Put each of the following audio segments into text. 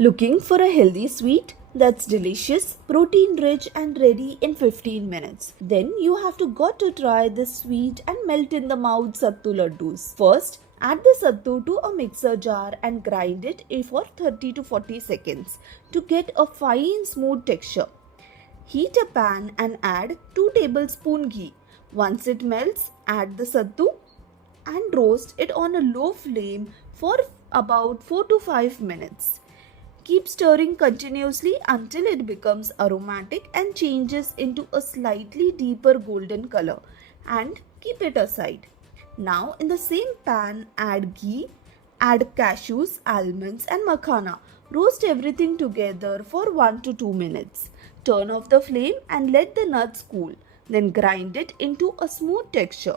Looking for a healthy sweet that's delicious, protein rich and ready in 15 minutes? Then you have to try this sweet and melt in the mouth Sattu Ladoos. First, add the sattu to a mixer jar and grind it for 30 to 40 seconds to get a fine smooth texture. Heat a pan and add 2 tablespoons ghee. Once it melts, add the sattu and roast it on a low flame for about 4 to 5 minutes. Keep stirring continuously until it becomes aromatic and changes into a slightly deeper golden color, and keep it aside. Now in the same pan add ghee, add cashews, almonds and makhana. Roast everything together for 1 to 2 minutes. Turn off the flame and let the nuts cool. Then grind it into a smooth texture.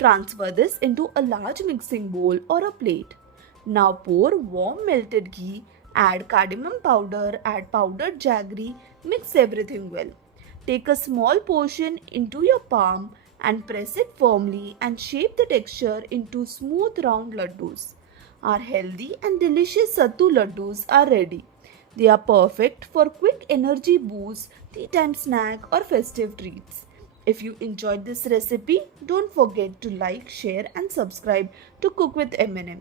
Transfer this into a large mixing bowl or a plate. Now pour warm melted ghee, add cardamom powder, add powdered jaggery, mix everything well. Take a small portion into your palm and press it firmly and shape the texture into smooth round ladoos. Our healthy and delicious Sattu Ladoos are ready. They are perfect for quick energy boost, tea time snack or festive treats. If you enjoyed this recipe, don't forget to like, share and subscribe to Cook with M&M.